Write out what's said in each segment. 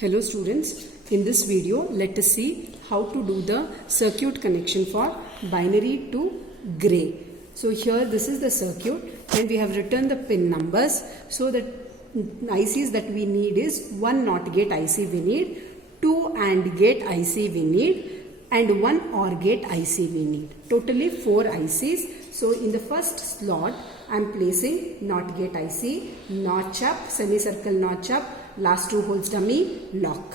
Hello students, in this video let us see how to do the circuit connection for binary to gray. So here this is the circuit and we have written the pin numbers. So the ICs that we need is one NOT gate IC we need, two AND gate IC we need and one OR gate IC we need. Totally 4 ICs. So in the first slot I am placing NOT gate IC, notch up, semicircle notch up, last 2 holes dummy, lock.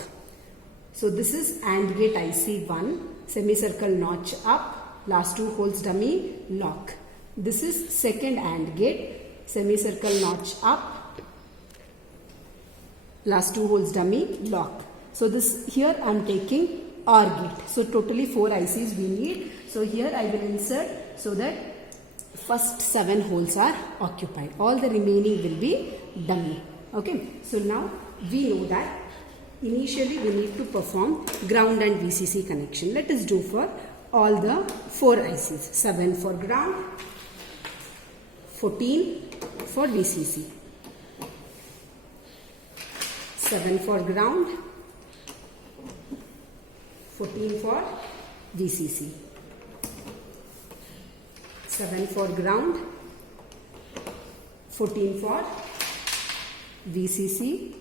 So this is AND gate IC 1, semicircle notch up, last 2 holes dummy, lock. This is second AND gate, semicircle notch up, last 2 holes dummy, lock. So this here I am taking OR gate. So totally 4 ICs we need. So here I will insert so that first 7 holes are occupied. All the remaining will be dummy. Okay. So now we know that initially we need to perform ground and VCC connection. Let us do for all the 4 ICs. 7 for ground, 14 for VCC. 7 for ground, 14 for VCC. 7 for ground, 14 for VCC.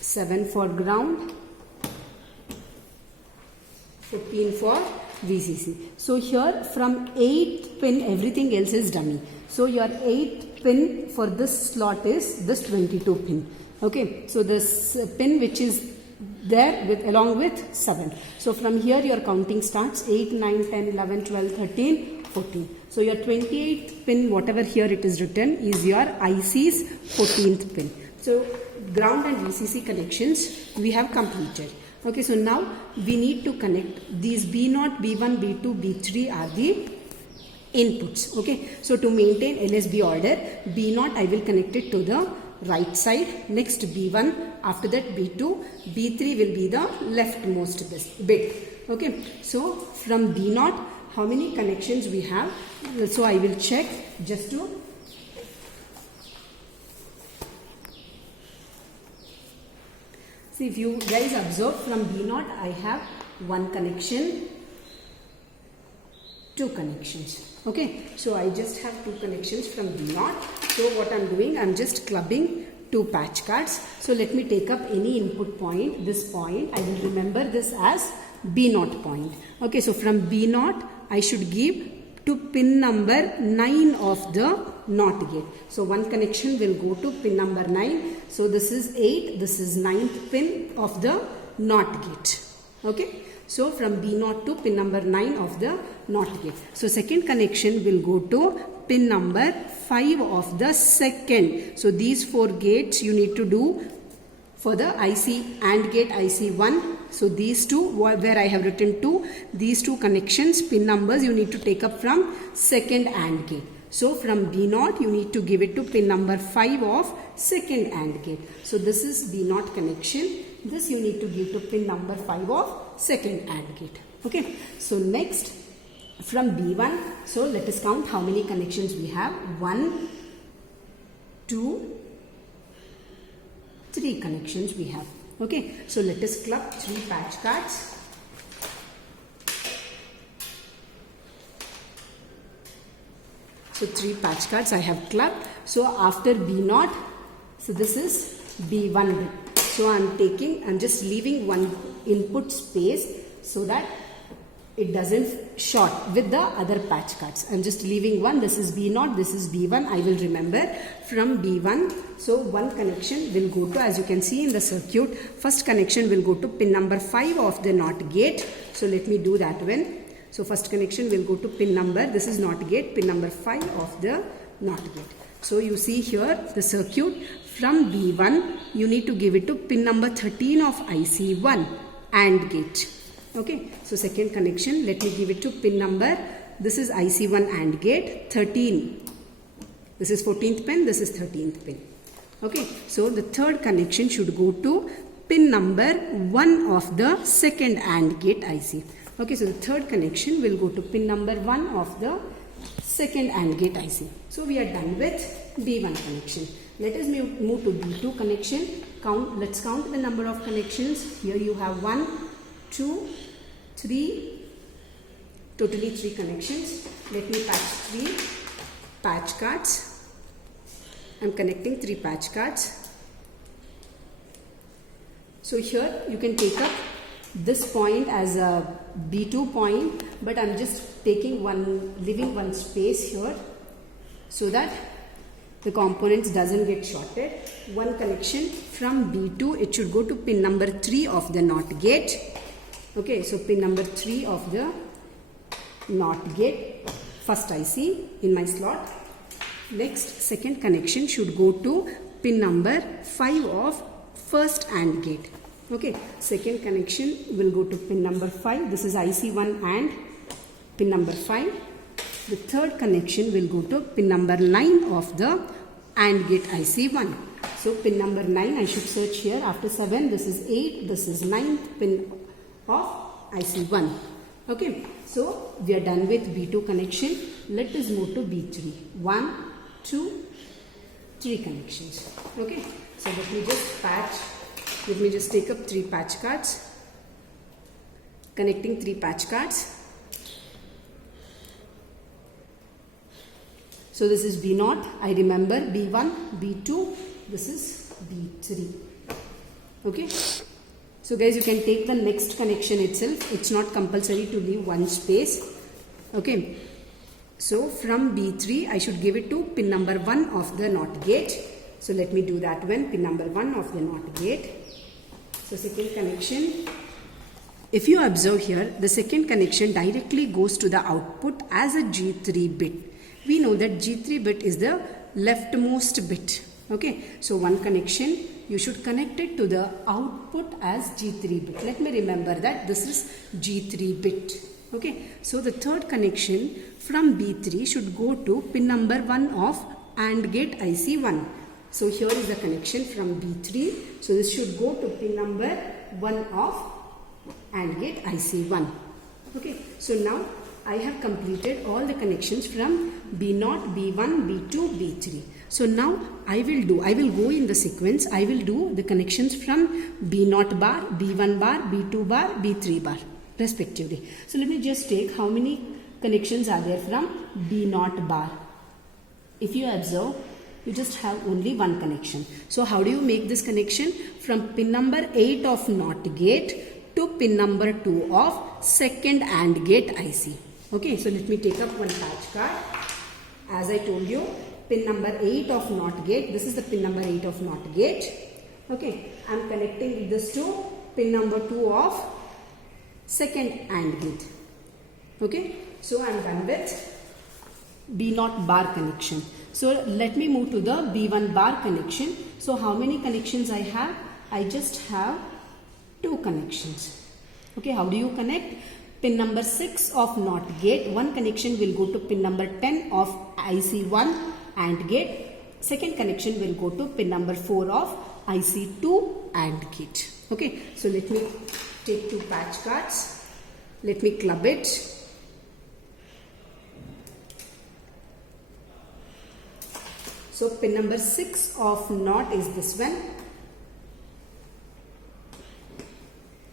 7 for ground, 14 for VCC. So here from 8 pin everything else is dummy. So your 8 pin for this slot is this 22 pin. Okay. So this pin which is there with along with 7. So from here your counting starts 8, 9, 10, 11, 12, 13, 14. So your 28th pin whatever here it is written is your IC's 14th pin. So ground and VCC connections we have completed. Okay, so now we need to connect these B0, B1, B2, B3 are the inputs. Okay, so to maintain LSB order, B0 I will connect it to the right side, next B1, after that B2, B3 will be the leftmost bit. Okay, so from B0 how many connections we have? So I will check just to see. If you guys observe from B0 I have 1 connection, 2 connections. Okay, so I just have 2 connections from B0. So what I am doing, I am just clubbing 2 patch cards. So let me take up any input point, this point. I will remember this as B0 point. Okay, so from B0 I should give to pin number 9 of the NOT gate. So one connection will go to pin number 9. So this is 8, this is 9th pin of the NOT gate. Okay. So from B0 to pin number 9 of the NOT gate. So second connection will go to pin number 5 of the second. So these 4 gates you need to do for the IC AND gate IC1. So these 2 where I have written 2, these 2 connections pin numbers you need to take up from second AND gate. So from B0 you need to give it to pin number 5 of second AND gate. So this is B0 connection. This you need to give to pin number 5 of second AND gate. Okay. So next from B1, so let us count how many connections we have. 1, 2, 3 connections we have. Okay. So let us club 3 patch cards. So 3 patch cards I have clubbed. So after B0, so this is B1 bit. So I am just leaving one input space so that it doesn't short with the other patch cards. I am just leaving one. This is B0, this is B1. I will remember from B1. So one connection will go to, as you can see in the circuit, first connection will go to pin number 5 of the NOT gate. So let me do that one. So first connection will go to pin number, this is NOT gate, pin number 5 of the NOT gate. So you see here the circuit from B1 you need to give it to pin number 13 of IC1 AND gate. Okay, so second connection let me give it to pin number, this is IC1 AND gate 13. This is 14th pin, this is 13th pin. Okay, so the third connection should go to pin number 1 of the second AND gate IC. Okay, so the third connection will go to pin number 1 of the second AND gate IC. So we are done with B1 connection. Let us move to B2 connection. count. Let's count the number of connections. Here you have 1, 2, 3, totally 3 connections. Let me patch 3 patch cards. I'm connecting 3 patch cards. So here you can take up this point as a B2 point, but I'm just leaving one space here so that the components doesn't get shorted. One connection from B2, it should go to pin number 3 of the NOT gate. Okay, so pin number 3 of the NOT gate, first IC in my slot. Next, second connection should go to pin number 5 of first AND gate. Okay, second connection will go to pin number 5. This is IC1 and pin number 5. The third connection will go to pin number 9 of the AND gate IC1. So pin number 9, I should search here. After 7, this is 8, this is 9th pin of IC1. Okay, so we are done with B2 connection. Let us move to B3. 1, 2, 3 connections. Okay, so let me just take up 3 patch cards. Connecting 3 patch cards. So this is B0, I remember B1, B2, this is B3. Okay. So guys, you can take the next connection itself. It's not compulsory to leave one space. Okay. So from B3, I should give it to pin number 1 of the NOT gate. So let me do that one. Pin number 1 of the NOT gate. So second connection. If you observe here, the second connection directly goes to the output as a G3 bit. We know that G3 bit is the leftmost bit. Okay. So one connection, you should connect it to the output as G3 bit. Let me remember that this is G3 bit. Okay. So the third connection from B3 should go to pin number 1 of AND gate IC1. So here is the connection from B3. So this should go to pin number 1 of AND gate IC1. Okay. So now I have completed all the connections from B0, B1, B2, B3. So now I will go in the sequence. I will do the connections from B0 bar, B1 bar, B2 bar, B3 bar respectively. So let me just take how many connections are there from B0 bar. If you observe, you just have only one connection. So how do you make this connection? From pin number 8 of NOT gate to pin number 2 of second AND gate IC. Okay, so let me take up one patch card. As I told you, pin number 8 of NOT gate. This is the pin number 8 of NOT gate. Okay, I am connecting this to pin number 2 of second AND gate. Okay, so I am done with B0 bar connection. So let me move to the B1 bar connection. So how many connections I have? I just have 2 connections. Okay, how do you connect? Pin number 6 of NOT gate, one connection will go to pin number 10 of IC1 AND gate. Second connection will go to pin number 4 of IC2 AND gate. Okay, so let me take 2 patch cards. Let me club it. So pin number 6 of NOT is this one.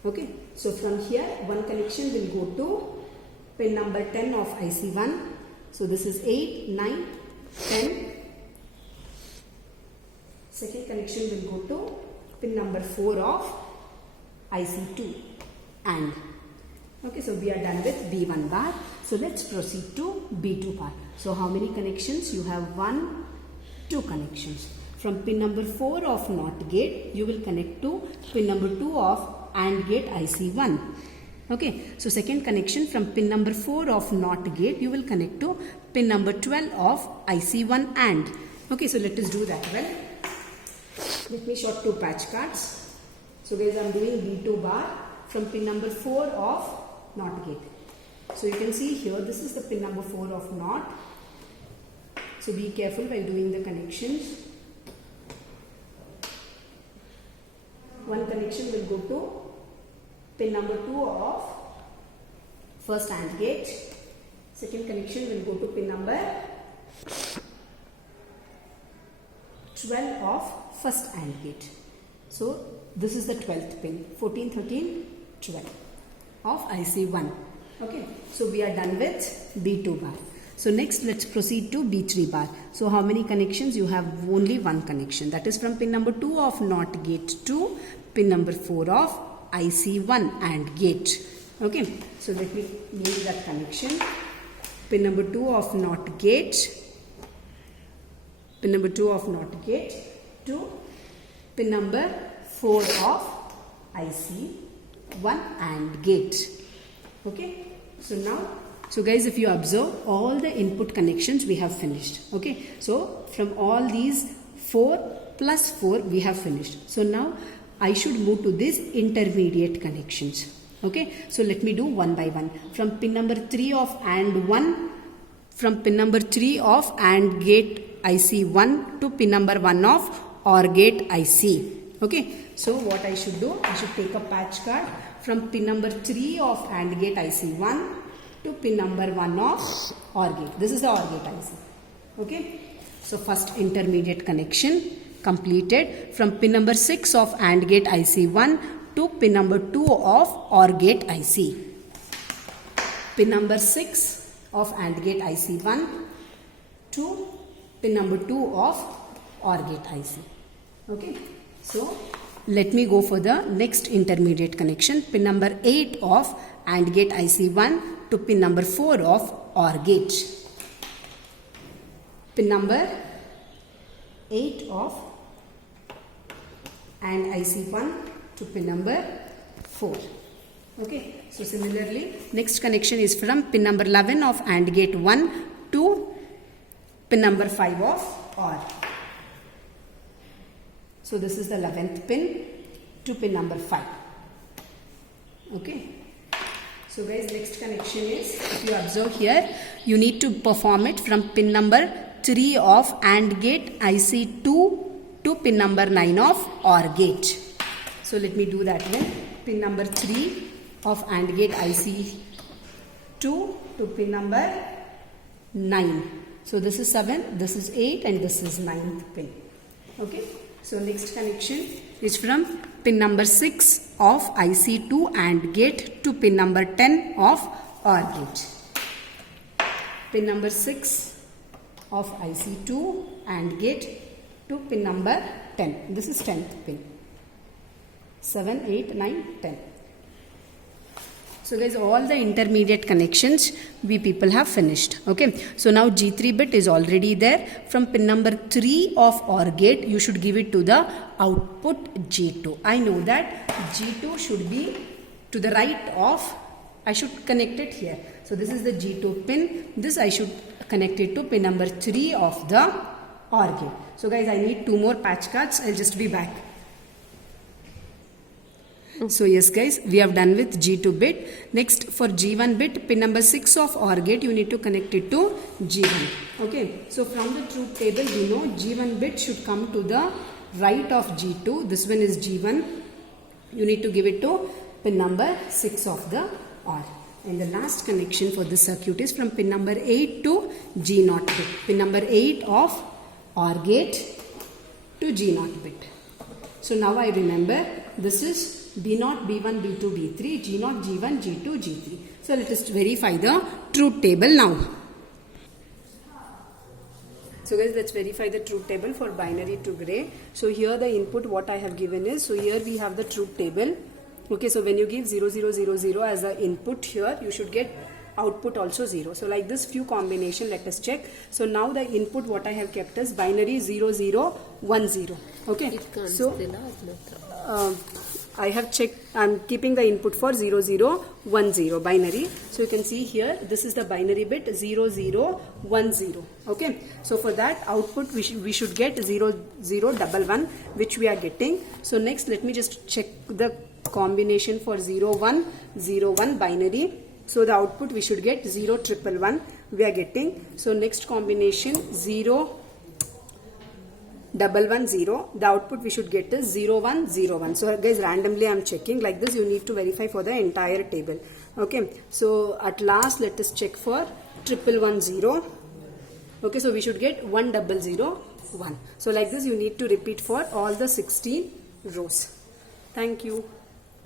Okay, so from here one connection will go to pin number 10 of IC1. So this is 8, 9, 10. Second connection will go to pin number 4 of IC2 and. Okay, so we are done with B1 bar. So let's proceed to B2 bar. So how many connections? You have 1, 2 connections. From pin number 4 of NOT gate, you will connect to pin number 2 of AND gate IC1. Okay, so second connection from pin number 4 of NOT gate, you will connect to pin number 12 of IC1 AND. Okay, so let us do that well. Let me short 2 patch cards. So guys, I am doing B2 bar from pin number 4 of NOT gate. So you can see here, this is the pin number 4 of NOT. So be careful while doing the connections. One connection will go to pin number 2 of first AND gate. Second connection will go to pin number 12 of first AND gate. So this is the 12th pin, 14, 13, 12 of IC1. Okay, so we are done with B2 bar. So next let's proceed to B3 bar. So how many connections? You have only one connection, that is from pin number 2 of NOT gate to pin number 4 of IC1 AND gate. Okay, so let me make that connection. Pin number 2 of NOT gate, pin number 2 of NOT gate to pin number 4 of IC1 AND gate. Okay, so now, so guys, if you observe, all the input connections we have finished. Okay, so from all these 4 plus 4 we have finished. So now I should move to these intermediate connections. Okay, so let me do one by one. From pin number 3 of AND 1, from pin number 3 of AND gate IC1 to pin number 1 of OR gate IC. Okay, so what I should do, I should take a patch card from pin number 3 of AND gate IC1 to pin number 1 of OR gate. This is the OR gate IC. Okay, so first intermediate connection completed from pin number 6 of AND gate IC1 to pin number 2 of OR gate IC. Pin number 6 of AND gate IC1 to pin number 2 of OR gate IC. Okay, so let me go for the next intermediate connection. Pin number 8 of AND gate IC1 to pin number 4 of OR gate. Pin number 8 of AND IC1 to pin number 4. Okay, so similarly next connection is from pin number 11 of AND gate 1 to pin number 5 of OR. So this is the 11th pin to pin number 5. Okay, so guys, next connection is, if you observe here, you need to perform it from pin number 3 of AND gate IC2 to pin number 9 of OR gate. So let me do that one. Pin number 3 of AND gate IC2 to pin number 9. So this is 7, this is 8 and this is 9th pin. Okay, so next connection is from pin number 6 of IC2 AND gate to pin number 10 of OR gate. Pin number 6 of IC2 AND gate to pin number 10. This is 10th pin. 7, 8, 9, 10. So guys, all the intermediate connections we people have finished. Okay, so now G3 bit is already there. From pin number 3 of OR gate, you should give it to the output G2. I know that G2 should be to the right of, I should connect it here. So this is the G2 pin. This I should connect it to pin number 3 of the OR gate. So guys, I need 2 more patch cards. I'll just be back. So yes guys, we have done with G2 bit. Next for G1 bit, pin number 6 of OR gate, you need to connect it to G1. Okay, so from the truth table we know G1 bit should come to the right of G2. This one is G1. You need to give it to pin number 6 of the OR. And the last connection for this circuit is from pin number 8 to G0 bit. Pin number 8 of OR gate to G0 bit. So now I remember this is B0, B1, B2, B3, G0, G1, G2, G3. So let us verify the truth table now. So guys, let's verify the truth table for binary to gray. So here the input what I have given is, so here we have the truth table. Okay, so when you give 0, 0, 0, 0 as the input here, you should get output also 0. So like this few combination, let us check. So now the input what I have kept is binary 0, 0, 1, 0. Okay, so I have checked, I am keeping the input for 0010 binary. So you can see here, this is the binary bit 0010. Okay, so for that output we should get 0011, which we are getting. So next let me just check the combination for 0101 binary. So the output we should get 0111 we are getting. So next combination 0110, the output we should get is 0101. So guys, randomly I am checking like this. You need to verify for the entire table. Okay, so at last let us check for 1110. Okay, so we should get 1001. So like this you need to repeat for all the 16 rows. Thank you.